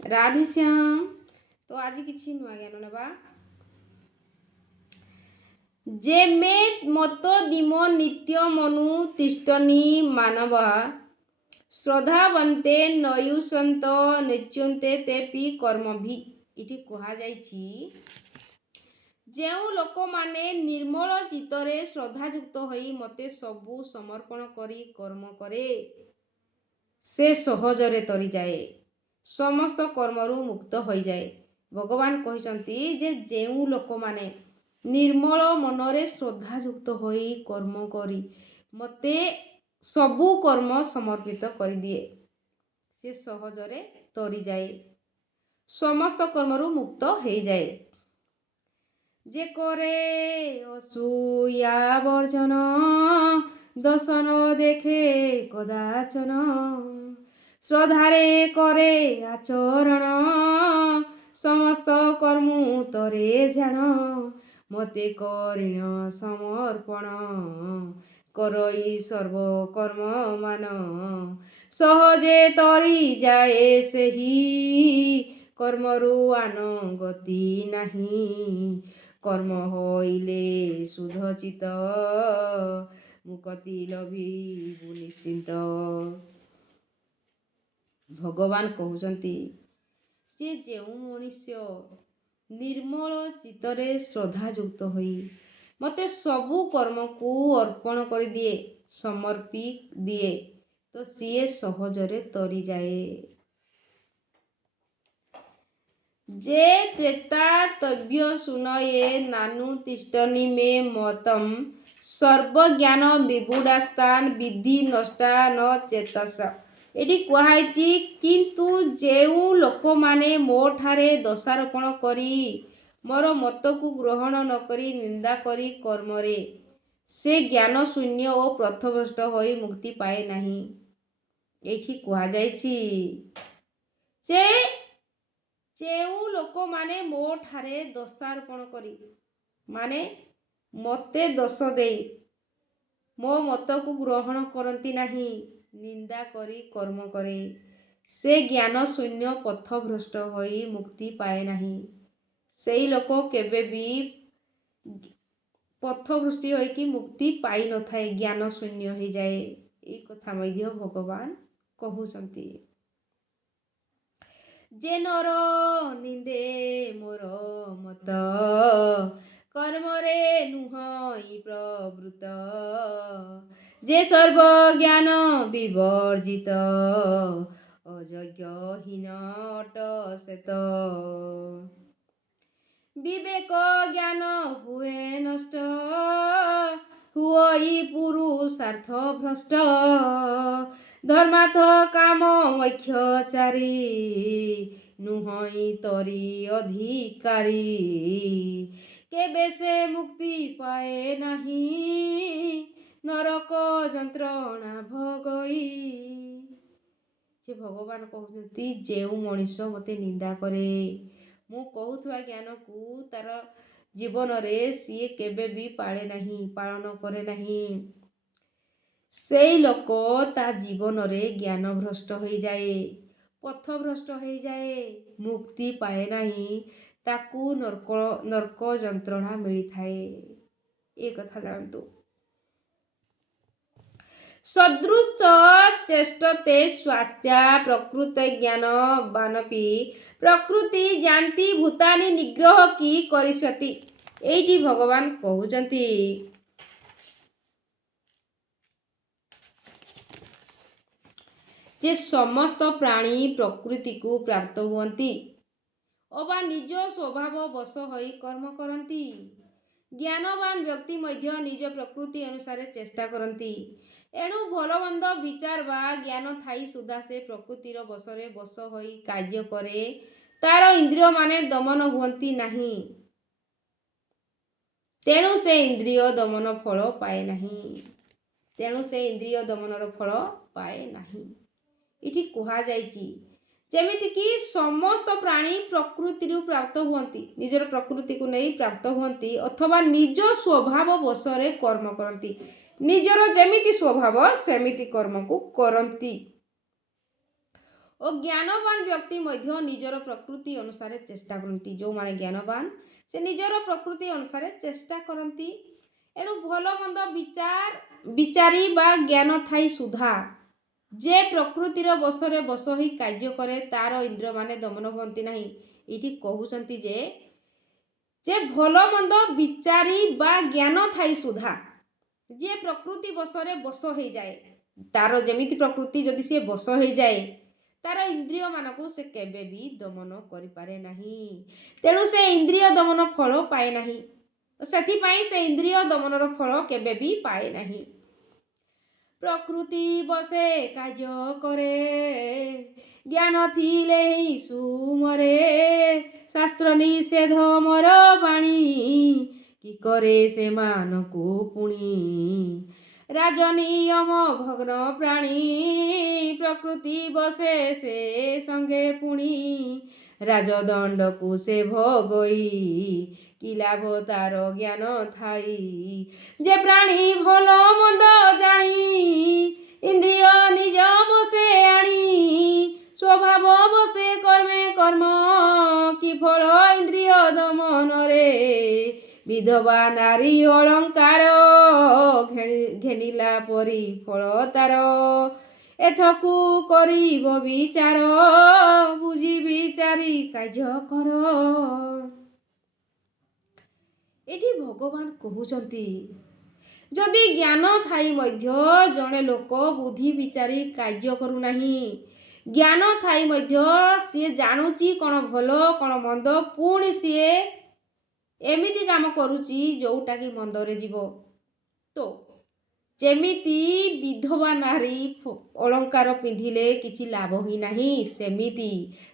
ରାଧେଶ୍ୟାମ। ତ ଆଜି କିଛି ନୂଆ ଜ୍ଞାନ ନେବା। ଯେ ମେ ମତ ଦିମ ନିତ୍ୟ ମନୁ ତିଷ୍ଟନି ମାନବା ଶ୍ରଦ୍ଧାବନ୍ତେ ନୟୁସନ୍ତ ନିଚ୍ୟୁନ୍ତେ ତେପି କର୍ମଭି। ଏଠି କୁହାଯାଇଛି ଯେଉଁ ଲୋକମାନେ ନିର୍ମଳ ଚିତ୍ତରେ ଶ୍ରଦ୍ଧାଯୁକ୍ତ ହୋଇ ମୋତେ ସବୁ ସମର୍ପଣ କରି କର୍ମ କରେ ସେ ସହଜରେ ତରିଯାଏ, ସମସ୍ତ କର୍ମରୁ ମୁକ୍ତ ହୋଇଯାଏ। ଭଗବାନ କହିଛନ୍ତି ଯେ ଯେଉଁ ଲୋକମାନେ ନିର୍ମଳ ମନରେ ଶ୍ରଦ୍ଧାଯୁକ୍ତ ହୋଇ କର୍ମ କରି ମୋତେ ସବୁ କର୍ମ ସମର୍ପିତ କରିଦିଏ ସେ ସହଜରେ ତରିଯାଏ, ସମସ୍ତ କର୍ମରୁ ମୁକ୍ତ ହେଇଯାଏ। ଯେ କରେ ଅସୂୟା ବର୍ଜନ ଦର୍ଶନ ଦେଖେ କଦାଚନ ଶ୍ରଦ୍ଧାରେ କରେ ଆଚରଣ ସମସ୍ତ କର୍ମୁ ତରେ ଜାଣ ମତେ କରିଣ ସମର୍ପଣ କରଇ ସର୍ବକର୍ମ ମାନ ସହଜେ ତରି ଯାଏ ସେହି କର୍ମରୁ ଆନ ଗତି ନାହିଁ କର୍ମ ହୋଇଲେ ଶୁଦ୍ଧ ଚିତ ମୁକ୍ତି ଲଭିବୁ ନିଶ୍ଚିନ୍ତ। ଭଗବାନ କହୁଛନ୍ତି ଯେ ଯେଉଁ ମନୁଷ୍ୟ ନିର୍ମଳ ଚିତ୍ତରେ ଶ୍ରଦ୍ଧାଯୁକ୍ତ ହୋଇ ମୋତେ ସବୁ କର୍ମକୁ ଅର୍ପଣ କରିଦିଏ, ସମର୍ପି ଦିଏ ତ ସିଏ ସହଜରେ ତରିଯାଏ। ଯେ ତ୍ୟକ୍ତାତବ୍ୟ ଶୂନୟେ ନାନୁ ତିଷ୍ଟନି ମେ ମତମ୍ ସର୍ବଜ୍ଞାନ ବିବୁଡାସ୍ତାନ୍ ବିଧି ନଷ୍ଟା ନ ଚେତସ। ଏଠି କୁହାଯାଇଛି କିନ୍ତୁ ଯେଉଁ ଲୋକମାନେ ମୋ ଠାରେ ଦୋଷାରୋପଣ କରି ମୋର ମତକୁ ଗ୍ରହଣ ନ କରି ନିନ୍ଦା କରି କର୍ମରେ ସେ ଜ୍ଞାନ ଶୂନ୍ୟ ଓ ପଥଭ୍ରଷ୍ଟ ହୋଇ ମୁକ୍ତି ପାଏ ନାହିଁ। ଏଠି କୁହାଯାଇଛି ଯେ ଯେଉଁ ଲୋକମାନେ ମୋ ଠାରେ ଦୋଷାରୋପଣ କରି ମାନେ ମୋତେ ଦୋଷ ଦେଇ ମୋ ମତକୁ ଗ୍ରହଣ କରନ୍ତି ନାହିଁ, ନିନ୍ଦା କରି କର୍ମ କରେ ସେ ଜ୍ଞାନ ଶୂନ୍ୟ ପଥଭ୍ରଷ୍ଟ ହୋଇ ମୁକ୍ତି ପାଏ ନାହିଁ। ସେଇ ଲୋକ କେବେ ବି ପଥଭ୍ରଷ୍ଟି ହୋଇକି ମୁକ୍ତି ପାଇନଥାଏ, ଜ୍ଞାନ ଶୂନ୍ୟ ହେଇଯାଏ। ଏଇ କଥା ମଧ୍ୟ ଭଗବାନ କହୁଛନ୍ତି। ଯେ ନର ନିନ୍ଦେ ମୋର ମତ କର୍ମରେ ନୁହଁଇ ପ୍ରବୃତ ଯେ ସର୍ବଜ୍ଞାନ ବିବର୍ଜିତ ଅଯୋଗ୍ୟ ହୀନ ଅଟସେତ ବିବେକ ଜ୍ଞାନ ହୁଏ ନଷ୍ଟ ହୁଅଇ ପୁରୁଷାର୍ଥ ଭ୍ରଷ୍ଟ ଧର୍ମାର୍ଥ କାମ ମୋକ୍ଷଚାରୀ ନୁହଁଇ ତରି ଅଧିକାରୀ କେବେ ସେ ମୁକ୍ତି ପାଏ ନାହିଁ ନରକ ଯନ୍ତ୍ରଣା ଭୋଗଇ। ସେ ଭଗବାନ କହୁଛନ୍ତି ଯେଉଁ ମଣିଷ ମୋତେ ନିନ୍ଦା କରେ ମୁଁ କହୁଥିବା ଜ୍ଞାନକୁ ତାର ଜୀବନରେ ସିଏ କେବେ ବି ପାଳନ କରେ ନାହିଁ ସେଇ ଲୋକ ତା ଜୀବନରେ ଜ୍ଞାନ ଭ୍ରଷ୍ଟ ହୋଇଯାଏ, ପଥଭ୍ରଷ୍ଟ ହୋଇଯାଏ, ମୁକ୍ତି ପାଏ ନାହିଁ, ତାକୁ ନର୍କ ଯନ୍ତ୍ରଣା ମିଳିଥାଏ। ଏ କଥା ଜାଣନ୍ତୁ। ସଦୃଶ ଚେଷ୍ଟତେ ସ୍ୱାସ୍ଥ୍ୟା ପ୍ରକୃତ ଜ୍ଞାନ ବାନପି ପ୍ରକୃତି ଜାନ୍ତି ଭୂତାନି ନିଗ୍ରହ କି କରିଷ୍ୟତି। ଏଇଠି ଭଗବାନ କହୁଛନ୍ତି ଯେ ସମସ୍ତ ପ୍ରାଣୀ ପ୍ରକୃତିକୁ ପ୍ରାପ୍ତ ହୁଅନ୍ତି ଅବା ନିଜ ସ୍ୱଭାବ ବଶ ହୋଇ କର୍ମ କରନ୍ତି। ଜ୍ଞାନବାନ ବ୍ୟକ୍ତି ମଧ୍ୟ ନିଜ ପ୍ରକୃତି ଅନୁସାରେ ଚେଷ୍ଟା କରନ୍ତି। ଏଣୁ ଭଲମନ୍ଦ ବିଚାର ବା ଜ୍ଞାନ ଥାଇ ସୁଦ୍ଧା ସେ ପ୍ରକୃତିର ବଶ ହୋଇ କାର୍ଯ୍ୟ କରେ ତାର ଇନ୍ଦ୍ରିୟମାନେ ଦମନ ହୁଅନ୍ତି ନାହିଁ, ତେଣୁ ସେ ଇନ୍ଦ୍ରିୟ ଦମନ ଫଳ ପାଏ ନାହିଁ। ଏଠି କୁହାଯାଇଛି ଯେମିତିକି ସମସ୍ତ ପ୍ରାଣୀ ପ୍ରକୃତିରୁ ପ୍ରାପ୍ତ ହୁଅନ୍ତି, ନିଜର ପ୍ରକୃତିକୁ ନେଇ ପ୍ରାପ୍ତ ହୁଅନ୍ତି ଅଥବା ନିଜ ସ୍ୱଭାବ ବଶରେ କର୍ମ କରନ୍ତି, ନିଜର ଯେମିତି ସ୍ୱଭାବ ସେମିତି କର୍ମକୁ କରନ୍ତି। ଓ ଜ୍ଞାନବାନ ବ୍ୟକ୍ତି ମଧ୍ୟ ନିଜର ପ୍ରକୃତି ଅନୁସାରେ ଚେଷ୍ଟା କରନ୍ତି। ଯେଉଁମାନେ ଜ୍ଞାନବାନ ସେ ନିଜର ପ୍ରକୃତି ଅନୁସାରେ ଚେଷ୍ଟା କରନ୍ତି। ଏଣୁ ଭଲ ମନ୍ଦ ବିଚାରି ବା ଜ୍ଞାନ ଥାଇ ସୁଦ୍ଧା ଯେ ପ୍ରକୃତିର ବଶରେ ବଶ ହୋଇ କାର୍ଯ୍ୟ କରେ ତାର ଇନ୍ଦ୍ରିୟମାନେ ଦମନ ହୁଅନ୍ତି ନାହିଁ। ଏଇଠି କହୁଛନ୍ତି ଯେ ଭଲ ମନ୍ଦ ବିଚାରି ବା ଜ୍ଞାନ ଥାଇ ସୁଦ୍ଧା ଯିଏ ପ୍ରକୃତି ବଶରେ ବଶ ହେଇଯାଏ, ତାର ଯେମିତି ପ୍ରକୃତି ଯଦି ସିଏ ବଶ ହେଇଯାଏ ତାର ଇନ୍ଦ୍ରିୟମାନଙ୍କୁ ସେ କେବେ ବି ଦମନ କରିପାରେ ନାହିଁ। ତେଣୁ ସେ ଇନ୍ଦ୍ରିୟ ଦମନ ଫଳ ପାଏ ନାହିଁ। ସେଥିପାଇଁ ସେ ଇନ୍ଦ୍ରିୟ ଦମନର ଫଳ କେବେ ବି ପାଏ ନାହିଁ। ପ୍ରକୃତି ବଶେ କାର୍ଯ୍ୟ କରେ ଜ୍ଞାନ ଥିଲେ ହିଁ ସୁମରେ ଶାସ୍ତ୍ର ନିଷେଧ ମୋର ବାଣୀ କି କରେ ସେମାନଙ୍କୁ ପୁଣି ରାଜନିୟମ ଭଗ୍ନ ପ୍ରାଣୀ ପ୍ରକୃତି ବସେ ସେ ସଙ୍ଗେ ପୁଣି ରାଜଦଣ୍ଡକୁ ସେ ଭୋଗଇ କି ଲାଭ ତାର ଜ୍ଞାନ ଥାଇ ଯେ ପ୍ରାଣୀ ଭଲ ମନ୍ଦ ଜାଣି ଇନ୍ଦ୍ରିୟ ନିଜ ବସେ ଆଣି ସ୍ୱଭାବ ବସେ କର୍ମେ କର୍ମ କି ଫଳ ଇନ୍ଦ୍ରିୟ ଦମନରେ ବିଧବା ନାରୀ ଅଳଙ୍କାର ଘେନିଲା ପରି ଫଳ ତାର ଏଥକୁ କରିବ ବିଚାର ବୁଝି ବିଚାରି କାର୍ଯ୍ୟ କର। ଏଠି ଭଗବାନ କହୁଛନ୍ତି ଯଦି ଜ୍ଞାନ ଥାଇ ମଧ୍ୟ ଜଣେ ଲୋକ ବୁଦ୍ଧି ବିଚାରି କାର୍ଯ୍ୟ କରୁନାହିଁ, ଜ୍ଞାନ ଥାଇ ମଧ୍ୟ ସିଏ ଜାଣୁଛି କ'ଣ ଭଲ କ'ଣ ମନ୍ଦ, ପୁଣି ସିଏ ଏମିତି କାମ କରୁଛି ଯେଉଁଟାକି ମନ୍ଦରେ ଯିବ, ତ ଯେମିତି ବିଧବା ନାରୀ ଅଳଙ୍କାର ପିନ୍ଧିଲେ କିଛି ଲାଭ ହିଁ ନାହିଁ, ସେମିତି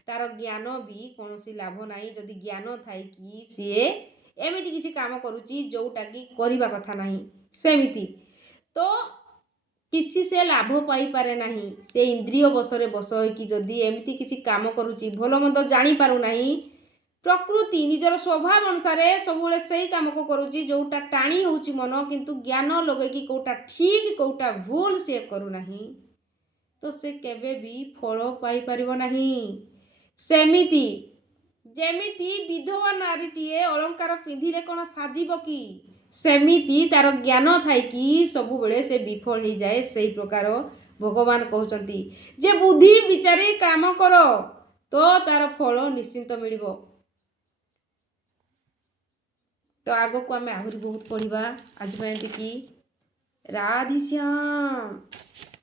ତାର ଜ୍ଞାନ ବି କୌଣସି ଲାଭ ନାହିଁ। ଯଦି ଜ୍ଞାନ ଥାଇକି ସିଏ ଏମିତି କିଛି କାମ କରୁଛି ଯେଉଁଟାକି କରିବା କଥା ନାହିଁ, ସେମିତି ତ କିଛି ସେ ଲାଭ ପାଇପାରେ ନାହିଁ। ସେ ଇନ୍ଦ୍ରିୟ ବଶରେ ବଶ ହୋଇକି ଯଦି ଏମିତି କିଛି କାମ କରୁଛି, ଭଲ ମନ୍ଦ ଜାଣିପାରୁନାହିଁ, ପ୍ରକୃତି ନିଜର ସ୍ୱଭାବ ଅନୁସାରେ ସବୁବେଳେ ସେଇ କାମକୁ କରୁଛି ଯେଉଁଟା ଟାଣି ହେଉଛି ମନ, କିନ୍ତୁ ଜ୍ଞାନ ଲଗେଇକି କେଉଁଟା ଠିକ୍ କେଉଁଟା ଭୁଲ ସିଏ କରୁନାହିଁ, ତ ସେ କେବେ ବି ଫଳ ପାଇପାରିବ ନାହିଁ। ସେମିତି ଯେମିତି ବିଧବା ନାରୀଟିଏ ଅଳଙ୍କାର ପିନ୍ଧିଲେ କ'ଣ ସାଜିବ କି, ସେମିତି ତାର ଜ୍ଞାନ ଥାଇକି ସବୁବେଳେ ସେ ବିଫଳ ହେଇଯାଏ। ସେଇ ପ୍ରକାର ଭଗବାନ କହୁଛନ୍ତି ଯେ ବୁଦ୍ଧି ବିଚାରି କାମ କର ତ ତାର ଫଳ ନିଶ୍ଚିନ୍ତ ମିଳିବ। ତ ଆଗକୁ ଆମେ ଆହୁରି ବହୁତ ପଢ଼ିବା। ଆଜି ପାଇଁ ଏତିକି। ରାଧେ ଶ୍ୟାମ।